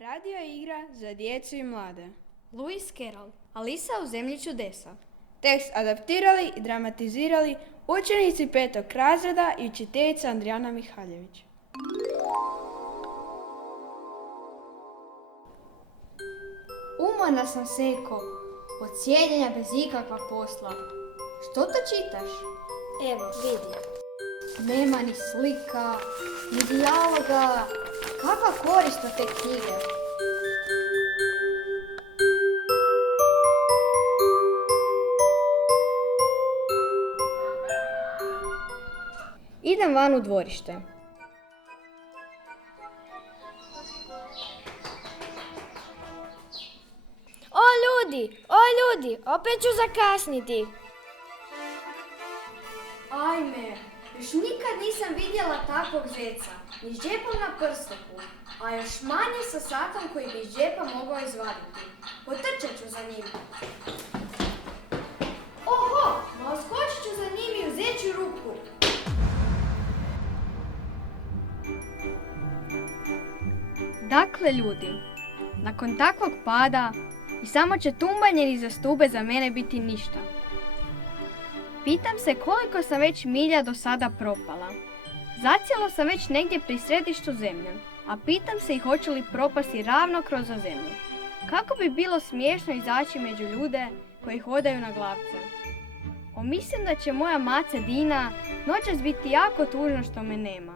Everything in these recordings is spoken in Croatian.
Radio igra za djecu i mlade. Lewis Carroll, Alisa u zemlji čudesa. Tekst adaptirali i dramatizirali učenici 5. razreda i učiteljica Andrijana Mihaljević. Umorna sam, Seko, od sjedenja bez ikakva posla. Što to čitaš? Evo, vidi. Nema ni slika, ni dijaloga. Kakva korist od te knjige? Idem van u dvorište. O ljudi, opet ću zakasniti. Ajme, još nikad nisam vidjela takvog zeca, ni s džepom na prstoku, a još manje sa satom koji bi iz džepa mogao izvaditi. Potrčat ću za njim. Oho, ma skočit ću za njim i uzet ću ruku. Dakle, ljudi, nakon takvog pada i samo će tumbanje niza stube za mene biti ništa. Pitam se koliko sam već milja do sada propala. Zacijelo sam već negdje pri središtu zemlje, a pitam se i hoću li propasti ravno kroz zemlju. Kako bi bilo smiješno izaći među ljude koji hodaju na glavce. Mislim da će moja maca Dina noćas biti jako tužna što me nema.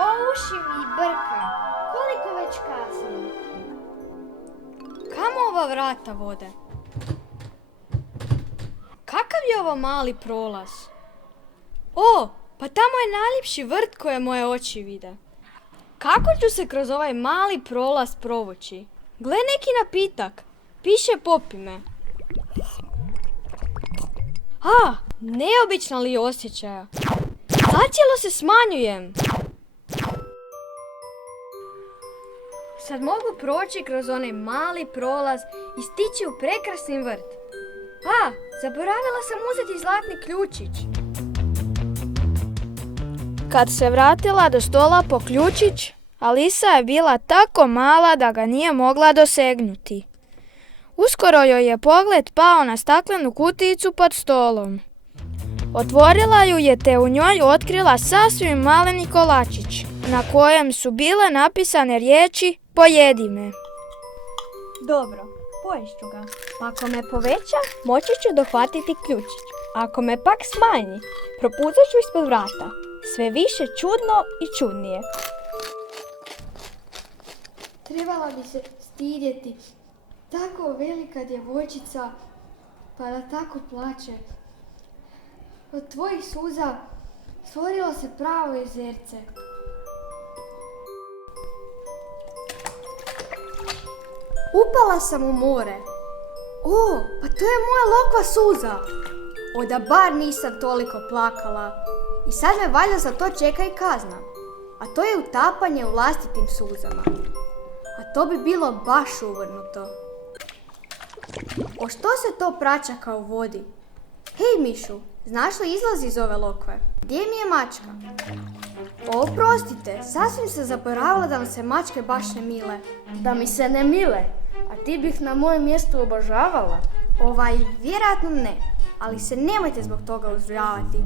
O, uši mi brka. Koliko već kasnim? Kamo ova vrata vode? Kakav je ovo mali prolaz? O, pa tamo je najljepši vrt koje moje oči vide. Kako ću se kroz ovaj mali prolaz provući? Gle, neki napitak. Piše popi me. A, neobična li osjećaja? Zacijelo se smanjujem. Sad mogu proći kroz onaj mali prolaz i stići u prekrasni vrt. A, zaboravila sam uzeti zlatni ključić. Kad se vratila do stola po ključić, Alisa je bila tako mala da ga nije mogla dosegnuti. Uskoro joj je pogled pao na staklenu kutijicu pod stolom. Otvorila ju je te u njoj otkrila sasvim maleni kolačić, na kojem su bile napisane riječi "Pojedi me". Dobro, poješću ga. Ako me poveća, moći ću dohvatiti ključić. Ako me pak smanji, propucat ću ispod vrata. Sve više čudno i čudnije. Trebala bi se stidjeti. Tako velika djevojčica, pa da tako plače. Od tvojih suza stvorilo se pravo jezerce. Upala sam u more. O, pa to je moja lokva suza. O, da bar nisam toliko plakala. I sad me valjda za to čeka i kazna. A to je utapanje u vlastitim suzama. A to bi bilo baš uvrnuto. O što se to pračaka u vodi? Hej Mišu, znaš li izlaz iz ove lokve? Gdje mi je mačka? O, oprostite, sasvim se zaboravila da vam se mačke baš ne mile. Da mi se ne mile, a ti bih na mojem mjestu obožavala. Vjerojatno ne, ali se nemojte zbog toga uzrujavati.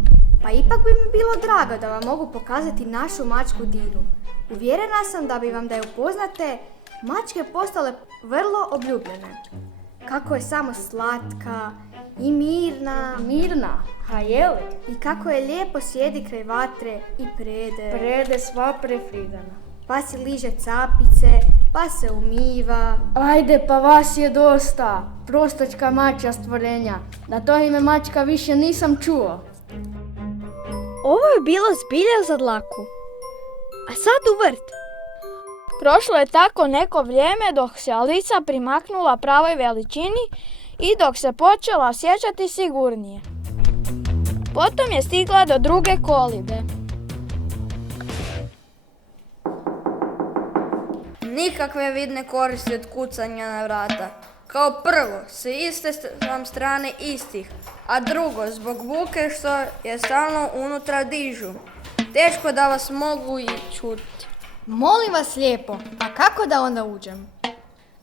Pa ipak bi mi bilo drago da vam mogu pokazati našu mačku Dinu. Uvjerena sam da bi vam da je upoznate, mačke postale vrlo obljubljene. Kako je samo slatka i mirna. Mirna, a je li? I kako je lijepo sjedi kraj vatre i prede. Prede sva prefridana. Pa si liže capice, pa se umiva. Ajde, pa vas je dosta. Prostočka mačja stvorenja. Na to ime mačka više nisam čuo. Ovo je bilo zbilja za dlaku. A sad u vrt. Prošlo je tako neko vrijeme dok se Alisa primaknula pravoj veličini i dok se počela osjećati sigurnije. Potom je stigla do druge kolibe. Nikakve vidne koristi od kucanja na vrata. Kao prvo, sa iste vam strane istih, a drugo, zbog buke što je stalno unutra dižu. Teško da vas mogu i čuti. Molim vas lijepo, a kako da onda uđem?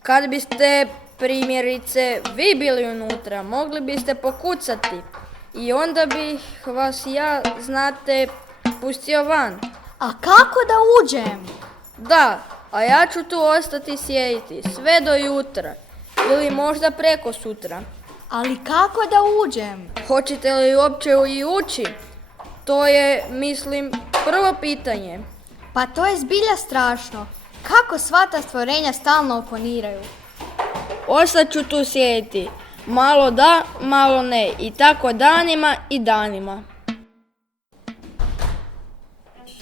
Kad biste primjerice vi bili unutra, mogli biste pokucati i onda bih vas ja, znate, pustio van. A kako da uđem? Da, a ja ću tu ostati sjediti sve do jutra ili možda preko sutra. Ali kako da uđem? Hoćete li uopće i ući? To je, mislim, prvo pitanje. Pa to je zbilja strašno. Kako sva ta stvorenja stalno oponiraju? Ostat ću tu sjediti. Malo da, malo ne. I tako danima i danima.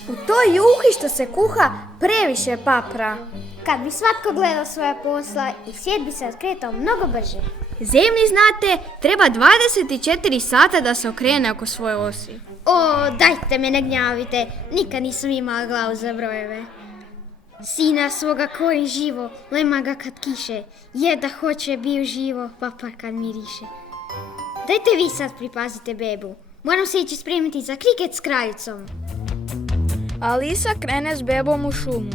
U toj juhi što se kuha previše papra. Kad bi svatko gledao svoja posla i svijet bi se otkretao mnogo brže. Zemlji, znate, treba 24 sata da se okrene oko svoje osi. O, dajte me ne gnjavite, nikad nisam imala glavu za brojeve. Sina svoga kori živo, lema ga kad kiše, jeda hoće bio živo, papar kad miriše. Dajte vi sad pripazite bebu, moram se ići spremiti za kriket s kraljicom. Alisa krene s bebom u šumu,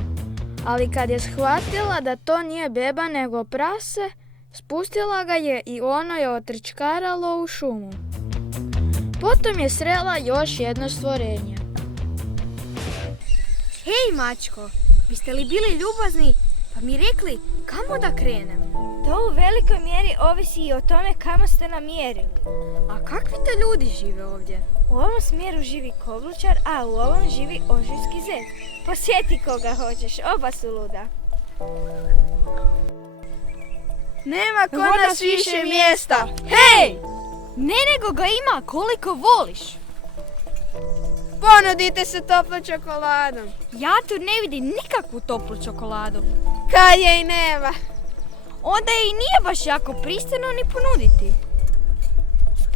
ali kad je shvatila da to nije beba nego prase, spustila ga je i ono je otrčkaralo u šumu. Potom je srela još jedno stvorenje. Hej, mačko, biste li bili ljubazni pa mi rekli kamo da krenem? To u velikoj mjeri ovisi i o tome kamo ste namjerili. A kakvi to ljudi žive ovdje? U ovom smjeru živi koblučar, a u ovom živi ožujski zec. Posjeti koga hoćeš, oba su luda. Nema kod nas više mjesta. Hej! Ne, nego ga ima koliko voliš. Ponudite se toplom čokoladom. Ja tu ne vidim nikakvu toplu čokoladu. Kad je i nema. Onda je i nije baš jako pristojno ni ponuditi.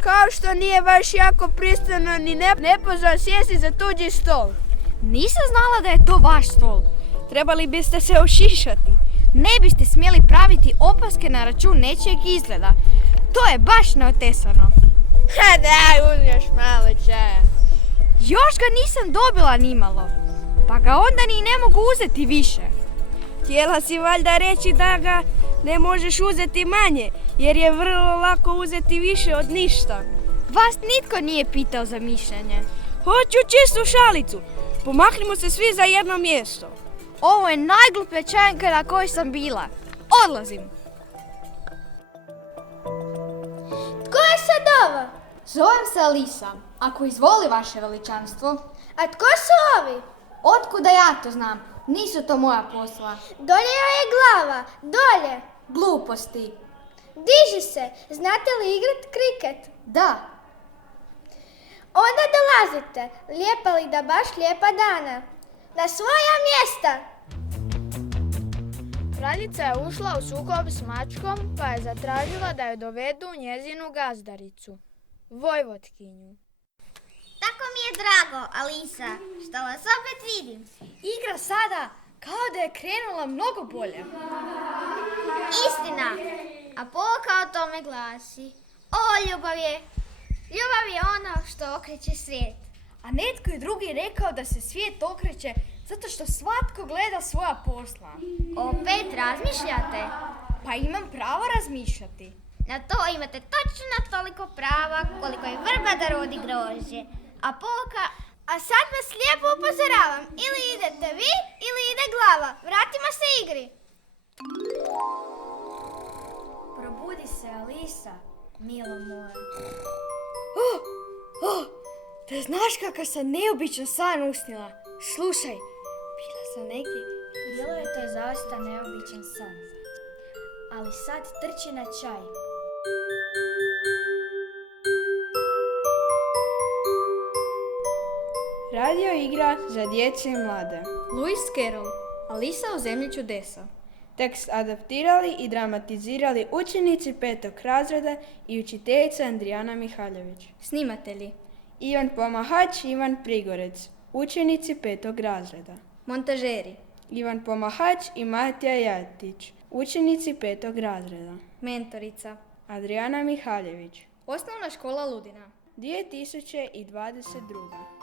Kao što nije baš jako pristojno ni nepozvan sjesti za tuđi stol. Nisam znala da je to vaš stol. Trebali biste se ošišati. Ne biste smjeli praviti opaske na račun nečijeg izgleda. To je baš neotesano. Ha daj, uzmeš malo čaja. Još ga nisam dobila nimalo. Pa ga onda ni ne mogu uzeti više. Htjela si valjda reći da ga ne možeš uzeti manje, jer je vrlo lako uzeti više od ništa. Vas nitko nije pitao za mišljenje. Hoću čistu šalicu. Pomaknimo se svi za jedno mjesto. Ovo je najgluplja čajanka na kojoj sam bila. Odlazim. Tko je sad ovo? Zovem se Alisa, ako izvoli vaše veličanstvo. A tko su ovi? Otkuda ja to znam? Nisu to moja posla. Dolje joj je glava, dolje. Gluposti. Diži se, znate li igrat kriket? Da. Onda dolazite, lijepa li da baš lijepa dana. Na svoja mjesta! Kraljica je ušla u sukob s mačkom pa je zatražila da joj dovedu njezinu gazdaricu, Vojvotkinju. Tako mi je drago, Alisa, što vas opet vidim. Igra sada kao da je krenula mnogo bolje. Istina, a poruka o tome glasi: o, ljubav je ono što okreće svijet. A netko je drugi rekao da se svijet okreće zato što svatko gleda svoja posla. Opet razmišljate? Pa imam pravo razmišljati. Na to imate točno toliko prava koliko je vrba da rodi grožđe. A poruka: a sad vas lijepo upozoravam, ili idete vi ili ide glava. Vratimo se igri. Probudi se, Alisa, milo moje. Da znaš kakav sam neobičan san usnila. Slušaj, bila sam negdje. Bilo je to zaista neobičan san. Ali sad trči na čaj. Radio igra za djecu i mlade. Lewis Carroll, Alisa u zemlji čudesa. Tekst adaptirali i dramatizirali učenici 5. razreda i učiteljica Andrijana Mihaljević. Snimatelji: Ivan Pomahač, Ivan Prigorec, učenici 5. razreda. montažeri: Ivan Pomahač i Matija Jatić, učenici 5. razreda. mentorica: Andrijana Mihaljević. Osnovna škola Ludina. 2022.